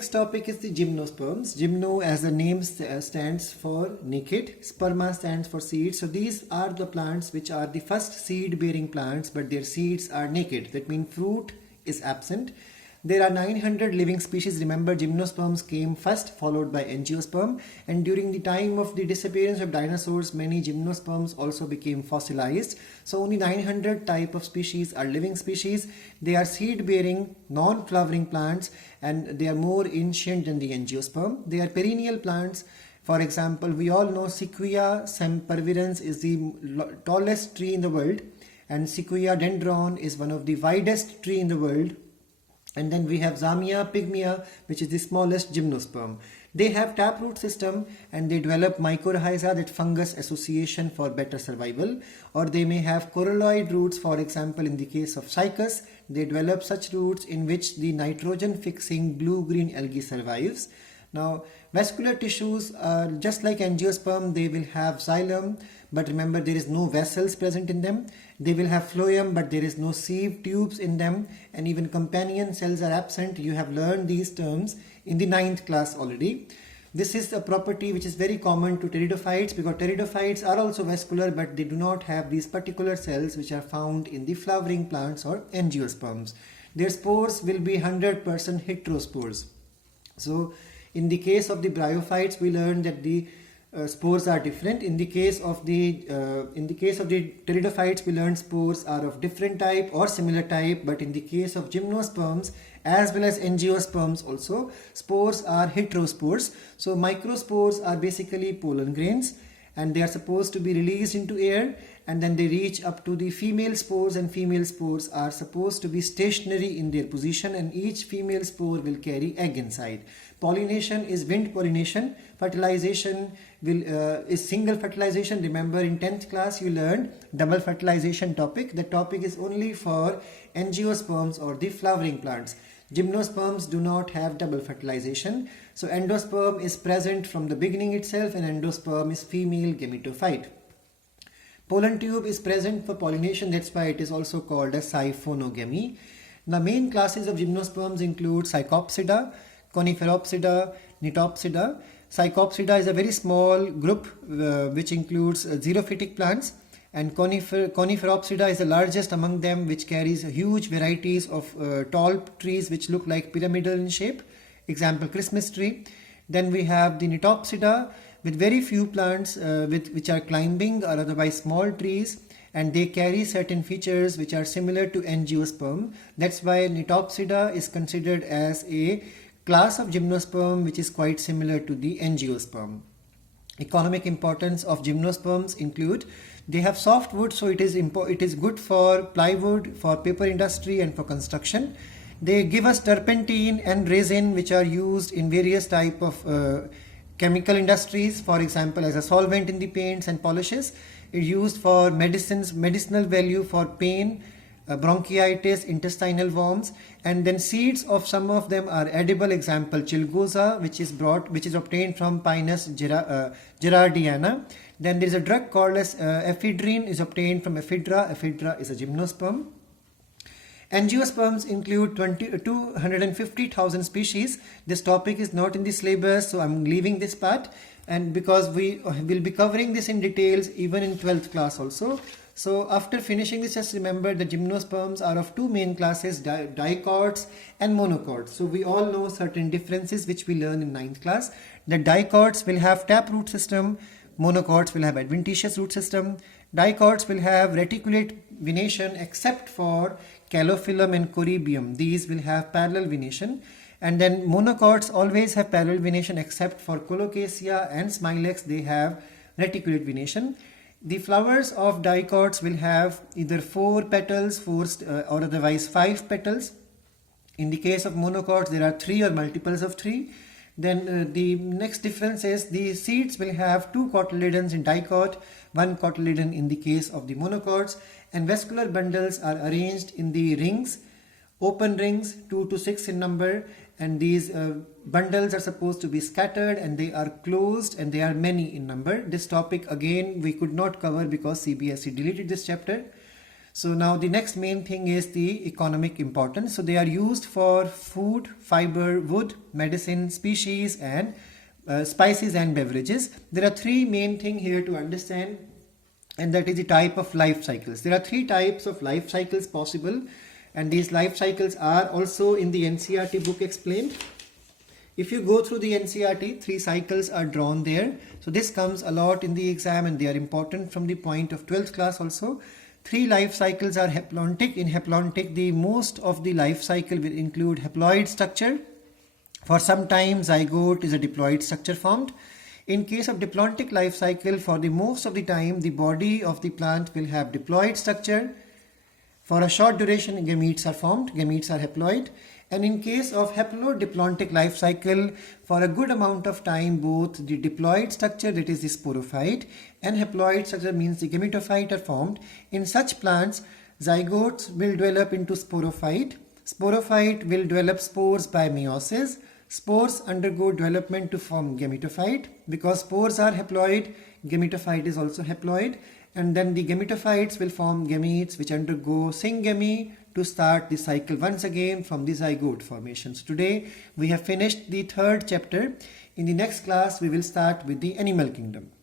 next topic is the gymnosperms. Gymno, as the name stands for naked, sperma stands for seed. So these are the plants which are the first seed bearing plants, but their seeds are naked. That means fruit is absent. There are 900 living species. Remember, gymnosperms came first, followed by angiosperm. And during the time of the disappearance of dinosaurs, many gymnosperms also became fossilized. So only 900 type of species are living species. They are seed-bearing, non-flowering plants, and they are more ancient than the angiosperm. They are perennial plants. For example, we all know Sequoia sempervirens is the tallest tree in the world, and Sequoia dendron is one of the widest tree in the world. And then we have Zamia pygmea, which is the smallest gymnosperm. They have taproot system and they develop mycorrhiza, that fungus association, for better survival. Or they may have coralloid roots. For example, in the case of cycas, they develop such roots in which the nitrogen fixing blue-green algae survives. Now, vascular tissues, just like angiosperm, they will have xylem, but remember there is no vessels present in them. They will have phloem, but there is no sieve tubes in them, and even companion cells are absent. You have learned these terms in the 9th class already. This is a property which is very common to pteridophytes, because pteridophytes are also vascular, but they do not have these particular cells which are found in the flowering plants or angiosperms. Their spores will be 100% heterospores. So in the case of the bryophytes, we learned that the spores are different. In the case of the pteridophytes, we learned spores are of different type or similar type. But in the case of gymnosperms as well as angiosperms also, spores are heterospores. So microspores are basically pollen grains, and they are supposed to be released into air, and then they reach up to the female spores, and female spores are supposed to be stationary in their position, and each female spore will carry egg inside. Pollination is wind pollination. Fertilization is single fertilization. Remember, in 10th class you learned double fertilization topic. The topic is only for angiosperms or the flowering plants. Gymnosperms do not have double fertilization. So endosperm is present from the beginning itself, and endosperm is female gametophyte. Pollen tube is present for pollination. That's why it is also called as siphonogamy. The main classes of gymnosperms include Psychopsida, Coniferopsida, Nitopsida. Psychopsida is a very small group which includes xerophytic plants, and Coniferopsida is the largest among them, which carries huge varieties of tall trees which look like pyramidal in shape. Example, Christmas tree. Then we have the Nitopsida with very few plants which are climbing or otherwise small trees, and they carry certain features which are similar to angiosperm. That's why Nitopsida is considered as a class of gymnosperm which is quite similar to the angiosperm. Economic importance of gymnosperms include they have soft wood, so it is good for plywood, for paper industry, and for construction. They give us turpentine and resin, which are used in various type of chemical industries. For example, as a solvent in the paints and polishes. It's used for medicinal value for pain, bronchitis, intestinal worms, and then seeds of some of them are edible. Example, chilgoza, which is obtained from Pinus gerardiana. Then there is a drug called as ephedrine, is obtained from ephedra. Ephedra is a gymnosperm. Angiosperms include 250,000 species. This topic is not in the syllabus, so I'm leaving this part, and because we will be covering this in details even in 12th class also. So after finishing this, just remember the gymnosperms are of two main classes, dicots and monocots. So we all know certain differences which we learn in 9th class. The dicots will have taproot system, monocots will have adventitious root system. Dicots will have reticulate venation except for calophyllum and corybium. These will have parallel venation. And then monocots always have parallel venation except for colocasia and smilex. They have reticulate venation. The flowers of dicots will have either 4 petals, or otherwise 5 petals. In the case of monocots, there are 3 or multiples of 3. Then the next difference is the seeds will have 2 cotyledons in dicot, 1 cotyledon in the case of the monocots, and vascular bundles are arranged in the rings, open rings, 2 to 6 in number, and these bundles are supposed to be scattered, and they are closed, and they are many in number. This topic again we could not cover because CBSE deleted this chapter. So now the next main thing is the economic importance. So they are used for food, fiber, wood, medicine, species, and spices and beverages. There are three main things here to understand, and that is the type of life cycles. There are three types of life cycles possible, and these life cycles are also in the NCERT book explained. If you go through the NCERT, three cycles are drawn there. So this comes a lot in the exam, and they are important from the point of 12th class also. Three life cycles are haplontic. In haplontic, the most of the life cycle will include haploid structure. For some time, zygote is a diploid structure formed. In case of diplontic life cycle, for the most of the time, the body of the plant will have diploid structure. For a short duration, gametes are formed. Gametes are haploid. And in case of haplodiplontic life cycle, for a good amount of time, both the diploid structure, that is the sporophyte, and haploid structure, means the gametophyte, are formed. In such plants, zygotes will develop into sporophyte. Sporophyte will develop spores by meiosis. Spores undergo development to form gametophyte. Because spores are haploid, gametophyte is also haploid. And then the gametophytes will form gametes which undergo syngamy to start the cycle once again from the zygote formation. So today we have finished the third chapter. In the next class we will start with the animal kingdom.